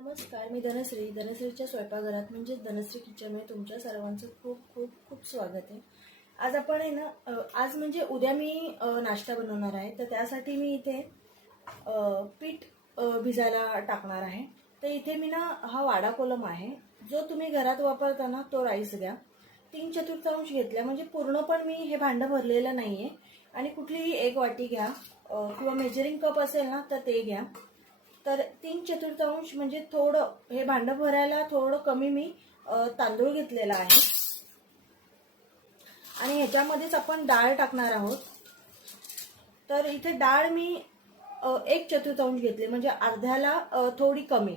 नमस्कार मी धनश्री. धनश्रीच्या स्वयंपाकघरात म्हणजेच धनश्री किचनमध्ये तुमच्या सर्वांचं खूप खूप खूप स्वागत आहे. आज आपण आहे ना आज म्हणजे उद्या मी नाश्ता बनवणार आहे. तर त्यासाठी मी इथे पीठ भिजायला टाकणार आहे. तर इथे मी ना हा वाडा कोलम आहे. जो तुम्ही घरात वापरता ना तो राईस घ्या. तीन चतुर्थांश घेतल्या म्हणजे पूर्ण पण मी हे भांडं भरलेलं नाही आहे आणि कुठलीही एक वाटी घ्या. किंवा मेजरिंग कप असेल ना तर ते घ्या. तर तीन चतुर्थांश म्हणजे थोडं हे भांडं भरायला थोडं कमी मी तांदूळ घेतलेला आहे. आणि ह्याच्यामध्येच आपण डाळ टाकणार आहोत. तर इथे डाळ मी एक चतुर्थांश घेतली म्हणजे अर्ध्याला थोडी कमी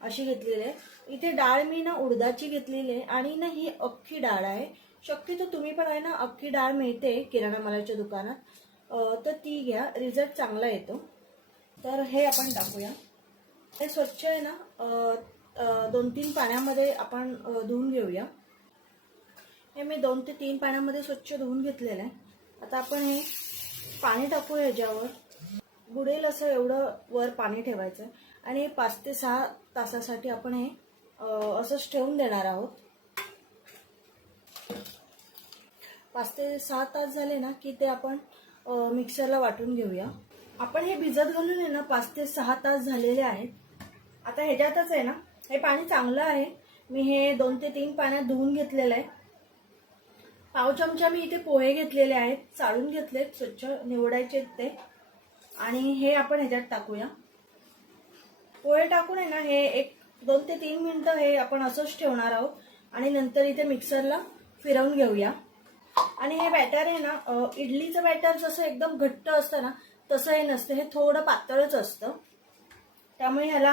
अशी घेतलेली आहे. इथे डाळ मी ना उडदाची घेतलेली आहे आणि ना ही अख्खी डाळ आहे. शक्यतो तुम्ही पण आहे ना अख्खी डाळ मिळते किराणा मालाच्या दुकानात. तर ती घ्या रिझल्ट चांगला येतो. तर हे आपण टाकूया. हे स्वच्छ आहे ना? दोन तीन पाण्यामध्ये आपण धुवून घेऊया. हे मी दोन ते तीन पाण्यामध्ये स्वच्छ धुवून घेतलेलं आहे. आता आपण हे पाणी टाकू ह्याच्यावर बुडेल असं एवढं वर पाणी ठेवायचं आणि पाच ते सहा तासासाठी आपण हे असंच ठेवून देणार आहोत. पाच ते सहा तास झाले ना की ते आपण मिक्सरला वाटून घेऊया. आपण हे भिजत घालून आहे ना पाच ते सहा तास झालेले आहेत. आता ह्याच्यातच आहे ना हे पाणी चांगलं आहे. मी हे दोन ते तीन पाण्यात धुवून घेतलेलं आहे. पाव चमचा मी इथे पोहे घेतलेले आहेत चाळून घेतलेत स्वच्छ निवडायचे ते. आणि हे आपण ह्याच्यात टाकूया. पोहे टाकून आहे ना हे एक दोन ते तीन मिनटं हे आपण असंच ठेवणार आहोत. आणि नंतर इथे मिक्सरला फिरवून घेऊया. आणि हे बॅटर आहे ना इडलीचं बॅटर जसं एकदम घट्ट असतं ना तसं हे नसतं. हे थोडं पातळच असतं. त्यामुळे ह्याला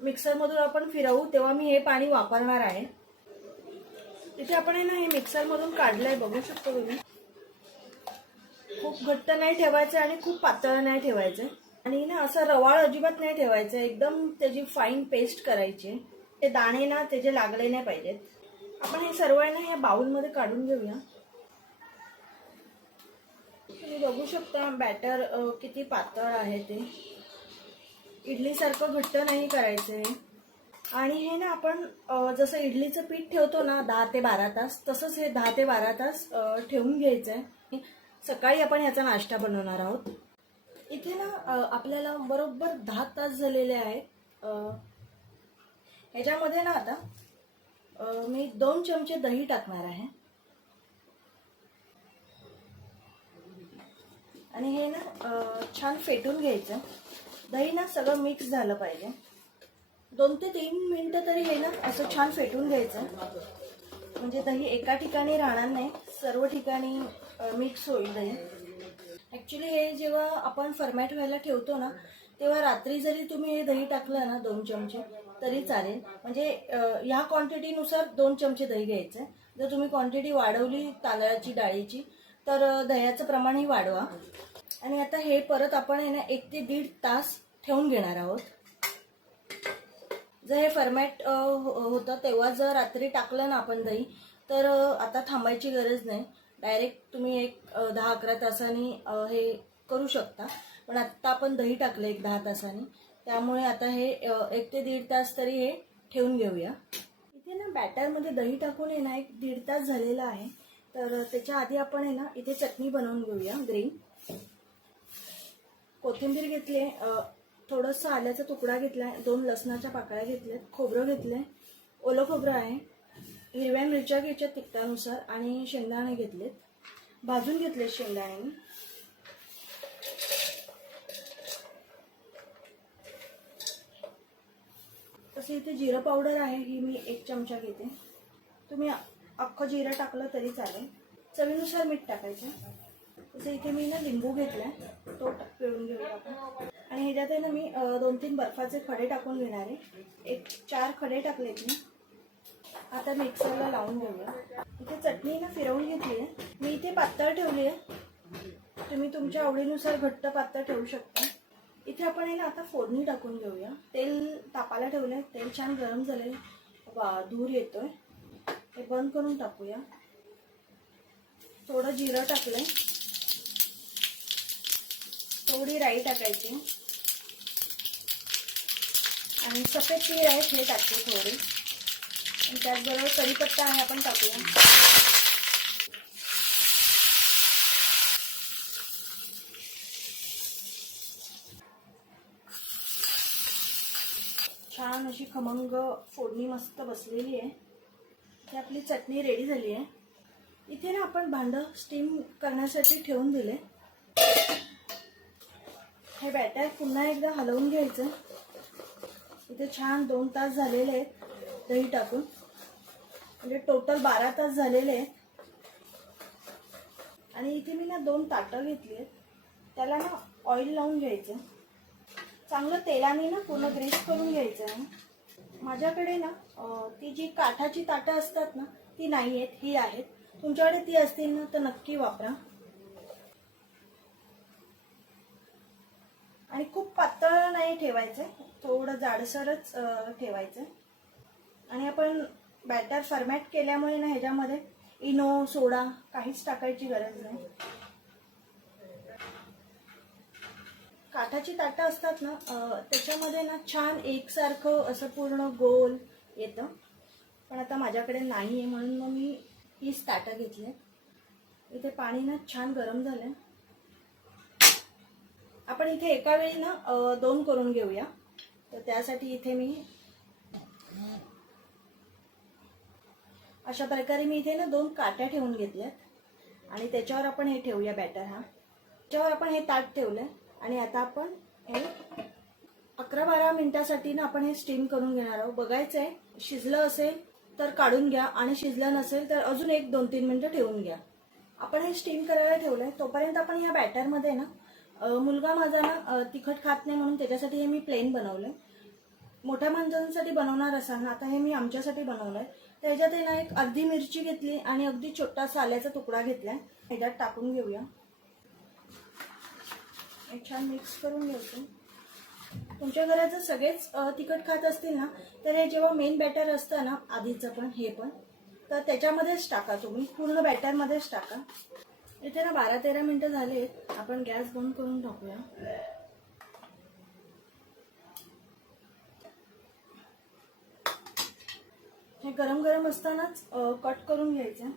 मिक्सरमधून आपण फिरवू तेव्हा मी हे पाणी वापरणार आहे. इथे आपण आहे ना हे मिक्सरमधून काढलंय बघू शकतो तुम्ही. खूप घट्ट नाही ठेवायचं आणि खूप पातळ नाही ठेवायचं. आणि ना असं रवाळ अजिबात नाही ठेवायचं. एकदम त्याची फाईन पेस्ट करायची. ते दाणे ना त्याचे लागले नाही पाहिजेत. आपण हे सर्व आहे ना या बाउलमध्ये काढून घेऊया. तुम्ही बघू शकता बॅटर किती पातळ आहे ते. इडलीसारखं घट्ट नाही करायचं आहे आणि हे ना आपण जसं इडलीचं पीठ ठेवतो ना दहा ते बारा तास तसंच हे दहा ते बारा तास ठेवून घ्यायचं आहे सकाळी आपण ह्याचा नाश्ता बनवणार आहोत. इथे ना आपल्याला बरोबर दहा तास झालेले आहेत. ह्याच्यामध्ये ना आता मी दोन चमचे दही टाकणार आहे. आणि हे ना छान फेटून घ्यायचं. दही ना सगळं मिक्स झालं पाहिजे. दोन ते तीन मिनटं तरी हे ना असं छान फेटून घ्यायचं. म्हणजे दही एका ठिकाणी राहणार नाही सर्व ठिकाणी मिक्स होईल दही. ॲक्च्युली हे जेव्हा आपण फर्मॅट व्हायला ठेवतो ना तेव्हा रात्री जरी तुम्ही हे दही टाकलं ना दोन चमचे तरी चालेल. म्हणजे ह्या क्वांटिटीनुसार दोन चमचे दही घ्यायचं. आहे जर तुम्ही क्वांटिटी वाढवली तांदळाची डाळीची तर दह्याचं प्रमाणही वाढवा. आणि आता हे परत आपण आहे ना एक ते दीड तास ठेवून घेणार आहोत. जर हे फर्मॅट हो- होतं तेव्हा जर रात्री टाकलं ना आपण दही तर आता थांबायची गरज नाही. डायरेक्ट तुम्ही एक दहा अकरा तासांनी हे करू शकता. पण आत्ता आपण दही टाकलं एक दहा तासांनी. त्यामुळे आता हे एक ते दीड तास तरी हे ठेवून घेऊया. इथे ना बॅटरमध्ये दही टाकून आहे ना एक दीड तास झालेला आहे. तर त्याच्या आधी आपण आहे ना इथे चटणी बनवून घेऊया ग्रीन. कोथिंबीर घेतली आहे थोडंसं आल्याचा तुकडा घेतला आहे दोन लसणाच्या पाकळ्या घेतल्यात खोबरं घेतलं आहे ओलं खोबरं आहे हिरव्या मिरच्या घ्यायच्या तिखटानुसार आणि शेंगदाणे घेतलेत. भाजून घेतलेत शेंगदाणे मी तसे इथे जिरं पावडर आहे ही मी एक चमचा घेते. तुम्ही अख्खं जिरं टाकलं तरी चालेल. चवीनुसार मीठ टाकायचं. तसं इथे मी ना लिंबू घेतला तो पिळून घेऊया आपण. आणि ह्याच्यात आहे ना मी दोन तीन बर्फाचे खडे टाकून घेणार आहे. एक चार खडे टाकलेत मी. आता मिक्सरला लावून घेऊया. इथे चटणी ना फिरवून घेतली आहे. मी इथे पातळ ठेवली आहे. तुम्ही तुमच्या आवडीनुसार घट्ट पातळ ठेवू शकता. इथे आपण आहे ना आता फोडणी टाकून घेऊया. तेल तापायला ठेवलंय. तेल छान गरम झालंय वा धूर येतोय. हे बंद करून टाकूया. थोडं जिरं टाकलंय. थोडी राई टाकायची. आणि सफेद तीळ आहेत हे टाकते थोडी. आणि त्याचबरोबर कढीपत्ता आहे आपण टाकूया. छान अशी खमंग फोडणी मस्त बसलेली आहे. ही आपली चटणी रेडी झाली आहे. इथे ना आपण भांडं स्टीम करण्यासाठी ठेवून दिले. हे बॅटर पुन्हा एकदा हलवून घ्यायचं. इथे छान दोन तास झालेले आहेत दही टाकून. म्हणजे टोटल बारा तास झालेले आहेत. आणि इथे मी ना दोन ताटं घेतली आहेत. त्याला ना ऑइल लावून घ्यायचं. चांगलं तेलाने ना पूर्ण ग्रेस करून घ्यायचं. आहे माझ्याकडे ना ती जी काठाची ताटं असतात ना ती नाही आहेत ही आहेत. तुमच्याकडे ती असतील ना तर नक्की वापरा. आणि खूप पातळ नाही ठेवायचं थोडं जाडसरच ठेवायचं आणि आपण बॅटर फर्मॅट केल्यामुळे ना ह्याच्यामध्ये इनो सोडा काहीच टाकायची गरज नाही. काठाची ताटं असतात ना त्याच्यामध्ये ना छान एकसारखं असं पूर्ण गोल येतं. पण आता माझ्याकडे नाही आहे म्हणून मग मी हीच ताटं घेतली इथे पाणी ना छान गरम झालं आपण इथे एका वेळी ना दोन करून घेऊया. तर त्यासाठी इथे मी अशा प्रकारे मी इथे ना दोन काट्या ठेवून घेतल्यात. आणि त्याच्यावर आपण हे ठेवूया बॅटर हा. त्याच्यावर आपण हे ताट ठेवलंय. आणि आता आपण हे अकरा बारा मिनिटासाठी ना आपण हे स्टीम करून घेणार आहोत. बघायचं आहे शिजलं असेल तर काढून घ्या आणि शिजलं नसेल तर अजून एक दोन तीन मिनिटं ठेवून घ्या. आपण हे स्टीम करायला ठेवलंय. तोपर्यंत आपण या बॅटरमध्ये ना मुलगा माझा ना तिखट खात नाही म्हणून त्याच्यासाठी हे मी प्लेन बनवलंय. मोठ्या माणसांसाठी बनवणार असाल ना आता हे मी आमच्यासाठी बनवलंय. तर ह्याच्यात ना एक अर्धी मिरची घेतली आणि अगदी छोटासा आल्याचा तुकडा घेतलाय. ह्याच्यात टाकून घेऊया. छान मिक्स करून घ्यायचं. तुमच्या घरात जर सगळेच तिखट खात असतील ना तर हे जेव्हा मेन बॅटर असतं ना आधीचं पण हे पण तर त्याच्यामध्येच टाका तुम्ही. पूर्ण बॅटरमध्येच टाका. इथे ना बारा तेरा मिनटं झाले. आपण गॅस बंद करून टाकूया. हे गरम गरम असतानाच कट करून घ्यायचं.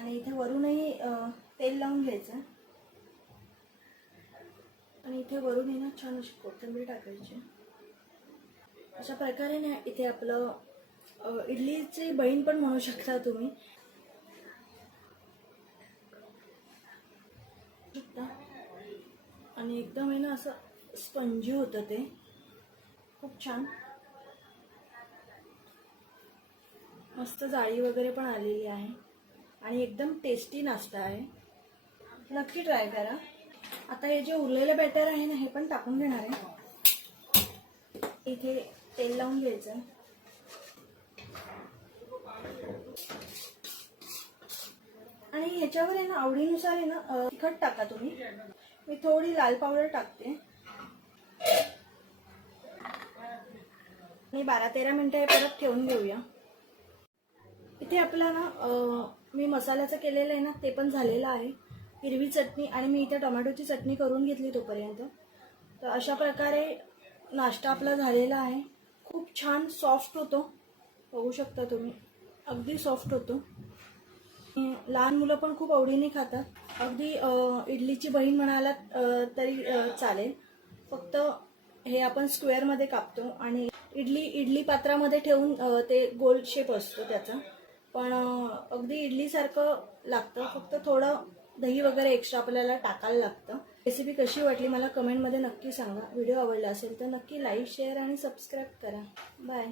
आणि इथे वरूनही तेल लावून घ्यायचं. आणि इथे वरून ना छान अशी कोथिंबीर टाकायची. अशा प्रकारे ना इथे आपलं इडलीची बहीण पण म्हणू शकता तुम्ही. आणि एकदम आहे ना असं स्पंजी होतं ते. खूप छान. मस्त जाळी वगैरे पण आलेली आहे. आणि एकदम टेस्टी नाश्ता आहे. नक्की ट्राय करा. आता हे जे उरलेलं बॅटर आहे ना हे पण टाकून घेणार आहे. इथे तेल लावून घ्यायचं. आणि ह्याच्यावर आहे ना आवडीनुसार आहे ना तिखट टाका तुम्ही. मी थोडी लाल पावडर टाकते. आणि बारा तेरा मिनिटं हे परत ठेवून घेऊया. इथे आपला ना मी मसाल्याचं केलेलं आहे ना ते पण झालेलं आहे. हिरवी चटणी आणि मी इथे टोमॅटोची चटणी करून घेतली तोपर्यंत. तर अशा प्रकारे नाश्ता आपला झालेला आहे. खूप छान सॉफ्ट होतो. बघू शकता तुम्ही. अगदी सॉफ्ट होतो. लहान मुलं पण खूप आवडीने खातात. अगदी इडलीची बहीण म्हणालात तरी चालेल. फक्त हे आपण स्क्वेअरमध्ये कापतो आणि इडली इडली पात्रामध्ये ठेवून ते गोल शेप असतो त्याचा. पण अगदी इडलीसारखं लागतं. फक्त थोडं दही वगैरे एक्स्ट्रा आपल्याला टाकायला लागतं. रेसिपी कशी वाटली मला कमेंटमध्ये नक्की सांगा. व्हिडिओ आवडला असेल तर नक्की लाईक शेअर आणि सबस्क्राईब करा. बाय